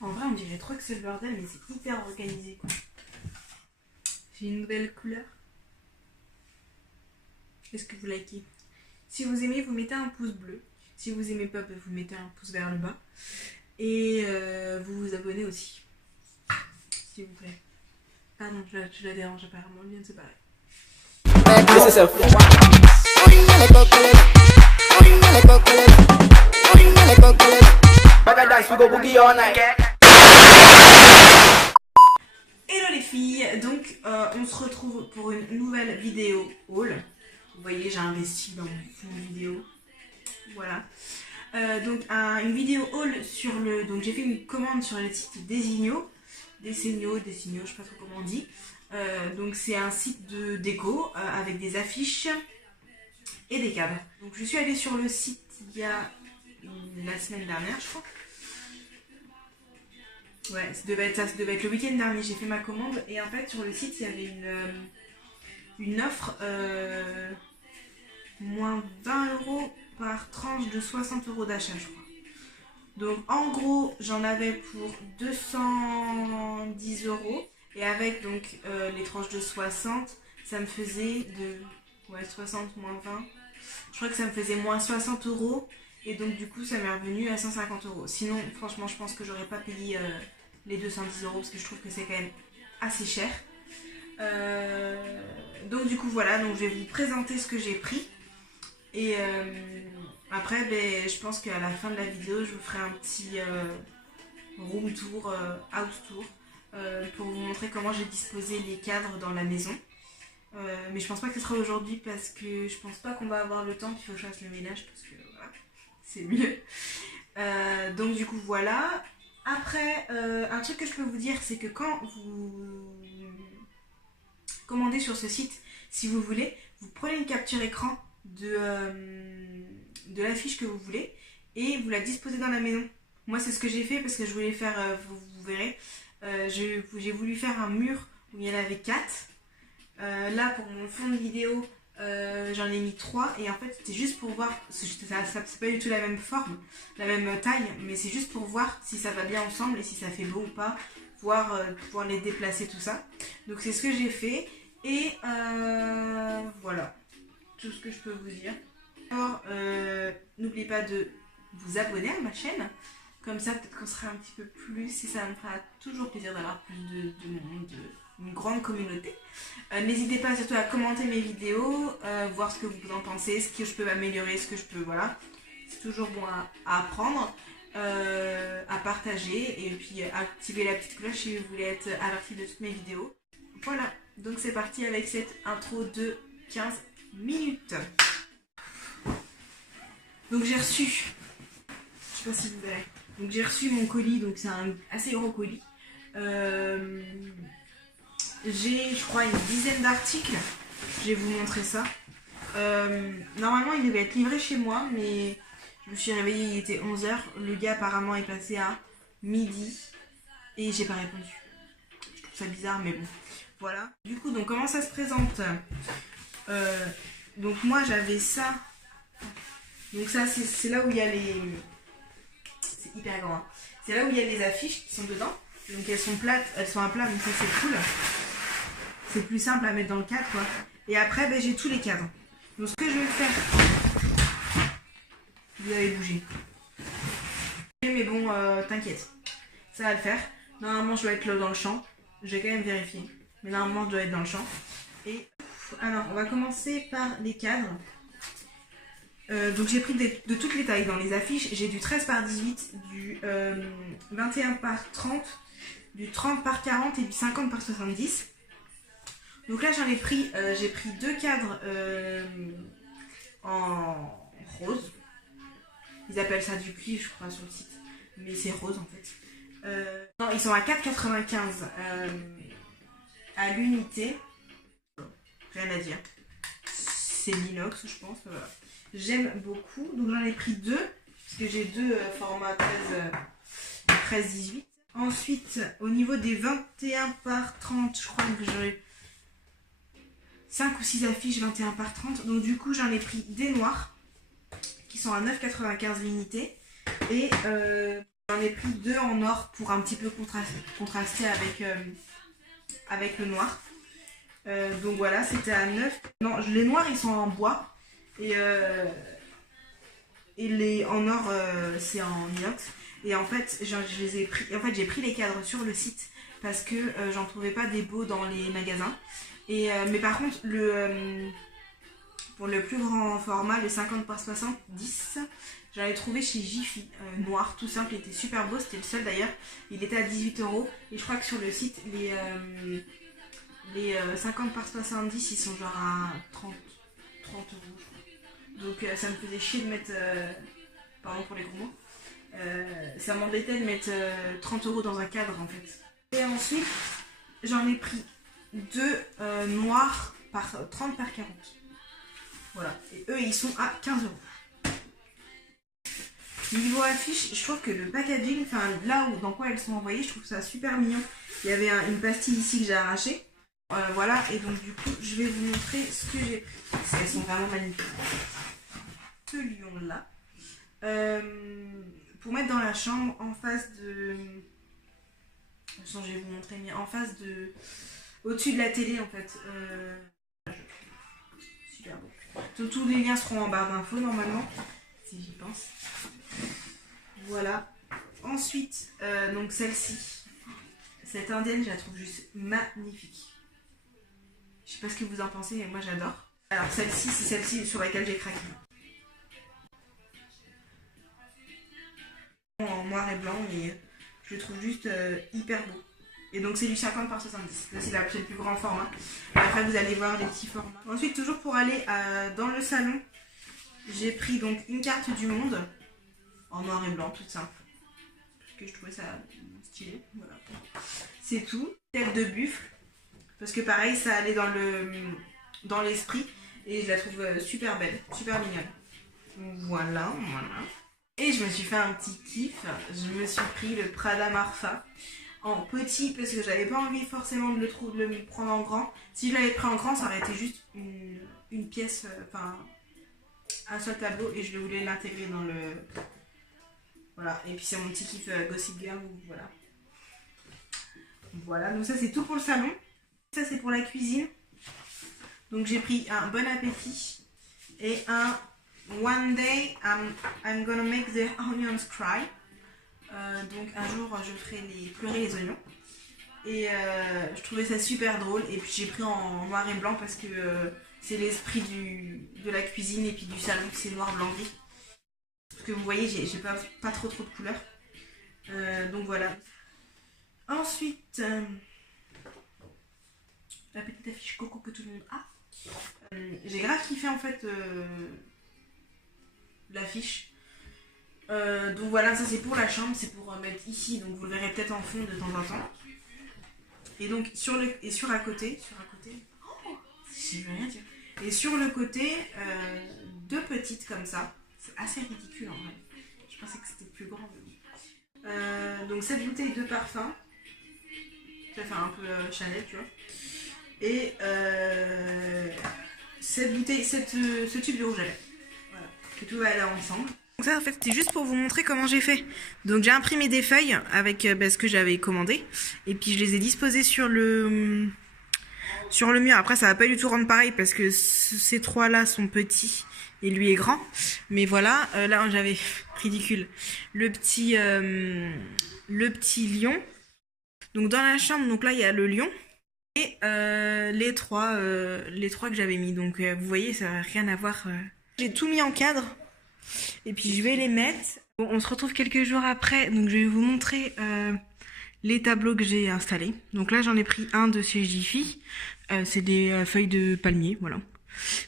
En vrai, on dirait trop que c'est le bordel, mais c'est hyper organisé, quoi. J'ai une nouvelle couleur. Est-ce que vous likez? Si vous aimez, vous mettez un pouce bleu. Si vous aimez pas, vous mettez un pouce vers le bas. Et vous vous abonnez aussi. S'il vous plaît. Ah non, je la dérange apparemment, on vient de se barrer. Hello les filles, donc on se retrouve pour une nouvelle vidéo haul. Vous voyez, j'ai investi dans une vidéo. Voilà. Donc une vidéo haul sur le... Donc j'ai fait une commande sur le site Designo. Designo, je sais pas trop comment on dit. Donc c'est un site de déco avec des affiches et des cadres. Donc je suis allée sur le site il y a la semaine dernière, je crois. Ouais, ça devait être le week-end dernier, j'ai fait ma commande et en fait sur le site il y avait une offre moins 20 € par tranche de 60 € d'achat, je crois. Donc en gros j'en avais pour 210 € et avec donc les tranches de 60, ça me faisait de 60 moins 20. Je crois que ça me faisait moins 60 € et donc du coup ça m'est revenu à 150 €. Sinon franchement je pense que j'aurais pas payé les 210 € parce que je trouve que c'est quand même assez cher. Donc du coup voilà, donc je vais vous présenter ce que j'ai pris et après je pense qu'à la fin de la vidéo je vous ferai un petit room tour, house tour pour vous montrer comment j'ai disposé les cadres dans la maison. Mais je pense pas que ce sera aujourd'hui parce que je pense pas qu'on va avoir le temps, qu'il faut que je fasse le ménage parce que voilà, c'est mieux. Donc du coup voilà. Après, un truc que je peux vous dire, c'est que quand vous commandez sur ce site, si vous voulez, vous prenez une capture écran de l'affiche que vous voulez et vous la disposez dans la maison. Moi c'est ce que j'ai fait parce que je voulais faire, vous verrez, j'ai voulu faire un mur où il y en avait 4. Là pour mon fond de vidéo j'en ai mis 3 et en fait c'était juste pour voir, c'est pas du tout la même forme, la même taille, mais c'est juste pour voir si ça va bien ensemble et si ça fait beau ou pas, voir pouvoir les déplacer, tout ça. Donc c'est ce que j'ai fait et voilà tout ce que je peux vous dire. Alors n'oubliez pas de vous abonner à ma chaîne, comme ça peut-être qu'on sera un petit peu plus et ça me fera toujours plaisir d'avoir plus de monde, une grande communauté. N'hésitez pas surtout à commenter mes vidéos, voir ce que vous en pensez, ce que je peux améliorer, ce que je peux, voilà. C'est toujours bon à apprendre, à partager et puis activer la petite cloche si vous voulez être averti de toutes mes vidéos. Voilà, donc c'est parti avec cette intro de 15 minutes. Donc j'ai reçu, je sais pas si vous verrez, donc j'ai reçu mon colis, donc c'est un assez gros colis. J'ai, je crois, une dizaine d'articles. Je vais vous montrer ça. Normalement, il devait être livré chez moi, mais je me suis réveillée, il était 11 h. Le gars, apparemment, est passé à midi et j'ai pas répondu. Je trouve ça bizarre, mais bon. Voilà. Du coup, donc, comment ça se présente? Donc, moi, j'avais ça. Donc, ça, c'est là où il y a les... C'est hyper grand. Hein. C'est là où il y a les affiches qui sont dedans. Donc, elles sont plates, elles sont à plat, donc ça, c'est cool. C'est plus simple à mettre dans le cadre, quoi. Et après, j'ai tous les cadres. Donc ce que je vais faire... Vous avez bougé. Mais bon, t'inquiète. Ça va le faire. Normalement, je dois être là dans le champ. Je vais quand même vérifier. Mais normalement, je dois être dans le champ. Et... Alors, on va commencer par les cadres. Donc j'ai pris de toutes les tailles dans les affiches. J'ai du 13 par 18, du 21 par 30, du 30 par 40 et du 50 par 70. Donc là j'en ai pris, j'ai pris 2 cadres en rose. Ils appellent ça du cuivre je crois sur le site, mais c'est rose en fait. Non, ils sont à 4,95 à l'unité. Rien à dire. C'est l'inox je pense. Voilà. J'aime beaucoup, donc j'en ai pris 2, parce que j'ai 2 formats 13-18. Ensuite, au niveau des 21 par 30, je crois que j'aurais 5 ou 6 affiches 21 par 30. Donc du coup, j'en ai pris des noirs, qui sont à 9,95 l'unité. Et J'en ai pris 2 en or pour un petit peu contraster avec le noir. Donc voilà, c'était à 9. Non, les noirs ils sont en bois et les en or c'est en inox. Et en fait, je les ai pris. En fait, j'ai pris les cadres sur le site parce que j'en trouvais pas des beaux dans les magasins. Mais par contre, pour le plus grand format, le 50 par 70, j'en ai trouvé chez Jiffy, noir, tout simple, il était super beau, c'était le seul d'ailleurs. Il était à 18 €. Et je crois que sur le site, les 50 par 70, ils sont genre à 30 €. Donc ça me faisait chier de mettre, pardon pour les gros mots, ça m'embêtait de mettre 30 € dans un cadre en fait. Et ensuite, j'en ai pris 2 noirs par 30 par 40. Voilà, et eux ils sont à 15 €. Niveau affiche, je trouve que le packaging, enfin là où dans quoi elles sont envoyées, je trouve ça super mignon. Il y avait une pastille ici que j'ai arrachée. Voilà, et donc du coup, je vais vous montrer ce que j'ai. Parce qu'elles sont vraiment magnifiques. Ce lion là. Pour mettre dans la chambre en face de. Je vais vous montrer, mais en face de. Au-dessus de la télé en fait. Super beau. Tous les liens seront en barre d'infos normalement, si j'y pense. Voilà. Ensuite, donc celle-ci. Cette indienne, je la trouve juste magnifique. Je sais pas ce que vous en pensez, mais moi j'adore. Alors celle-ci, c'est celle-ci sur laquelle j'ai craqué. En noir et blanc, mais je le trouve juste hyper beau. Et donc c'est du 50 par 70. Là c'est le plus grand format. Et après vous allez voir les petits formats. Ensuite, toujours pour aller dans le salon, j'ai pris donc une carte du monde en noir et blanc, toute simple. Parce que je trouvais ça stylé. Voilà. C'est tout. Tête de buffle. Parce que pareil, ça allait dans l'esprit. Et je la trouve super belle, super mignonne. Voilà, voilà. Et je me suis fait un petit kiff. Je me suis pris le Prada Marfa en petit parce que j'avais pas envie forcément de le prendre en grand. Si je l'avais pris en grand, ça aurait été juste une pièce, enfin un seul tableau, et je voulais l'intégrer dans le. Voilà, et puis c'est mon petit kiff Gossip Girl, voilà. Voilà, donc ça c'est tout pour le salon. Ça c'est pour la cuisine. Donc j'ai pris un Bon Appétit et un One Day I'm gonna make the onions cry. Donc un jour je ferai pleurer les oignons. Et je trouvais ça super drôle. Et puis j'ai pris en noir et blanc parce que c'est l'esprit de la cuisine et puis du salon, c'est noir, blanc, gris. Parce que vous voyez, j'ai pas trop de couleurs. Donc voilà. Ensuite, la petite affiche coco que tout le monde a. J'ai grave kiffé en fait l'affiche. Donc voilà, ça c'est pour la chambre, c'est pour mettre ici, donc vous le verrez peut-être en fond de temps en temps. Et donc sur à côté, oh, je veux rien dire. Et sur le côté, 2 petites comme ça. C'est assez ridicule en vrai. Je pensais que c'était plus grand. Donc cette bouteille de parfum, ça fait un peu Chanel, tu vois. Et cette bouteille, ce tube de rouge à lèvres. Voilà, que tout va aller ensemble. Donc ça en fait c'était juste pour vous montrer comment j'ai fait. Donc j'ai imprimé des feuilles avec ce que j'avais commandé. Et puis je les ai disposées sur le mur. Après ça va pas du tout rendre pareil parce que ces 3 là sont petits et lui est grand. Mais voilà, là j'avais ridicule. Le petit lion. Donc dans la chambre, donc là il y a le lion. Et les trois que j'avais mis. Donc vous voyez, ça n'a rien à voir. J'ai tout mis en cadre. Et puis je vais les mettre. Bon, on se retrouve quelques jours après. Donc je vais vous montrer les tableaux que j'ai installés. Donc là j'en ai pris un de chez Jiffy. C'est des feuilles de palmier. Voilà.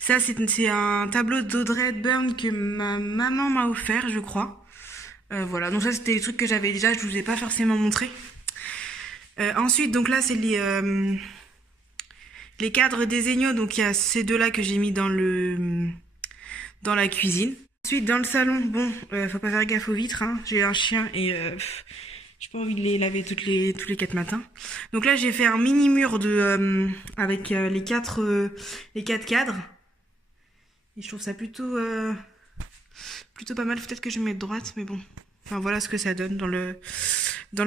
Ça c'est un tableau d'Audrey Hepburn que ma maman m'a offert, je crois. Voilà. Donc ça c'était des trucs que j'avais déjà. Je vous ai pas forcément montré. Ensuite donc là c'est les cadres des Egnos. Donc il y a ces 2 là que j'ai mis dans la cuisine. Ensuite dans le salon, bon, faut pas faire gaffe aux vitres, hein. J'ai un chien et j'ai pas envie de les laver tous les 4 matins. Donc là j'ai fait un mini mur avec les 4 cadres. Et je trouve ça plutôt pas mal. Peut-être que je vais mettre droite, mais bon, Enfin voilà ce que ça donne dans le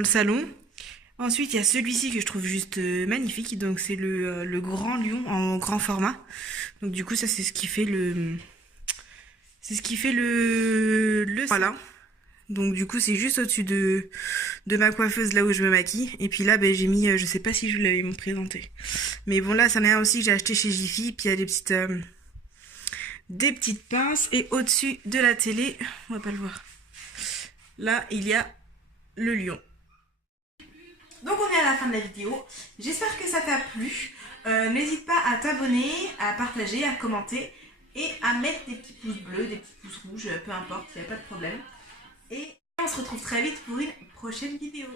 salon. Ensuite, il y a celui-ci que je trouve juste magnifique. Donc c'est le grand lion en grand format. Donc du coup, ça c'est ce qui fait le... C'est ce qui fait le... Voilà. Donc du coup, c'est juste au-dessus de ma coiffeuse, là où je me maquille. Et puis là, ben, j'ai mis... je sais pas si je vous l'avais présenté. Mais bon, là, c'en est un aussi que j'ai acheté chez Jiffy. Puis il y a des petites pinces. Et au-dessus de la télé, on va pas le voir. Là, il y a le lion. Donc on est à la fin de la vidéo. J'espère que ça t'a plu. N'hésite pas à t'abonner, à partager, à commenter et à mettre des petits pouces bleus, des petits pouces rouges, peu importe, il n'y a pas de problème. Et on se retrouve très vite pour une prochaine vidéo.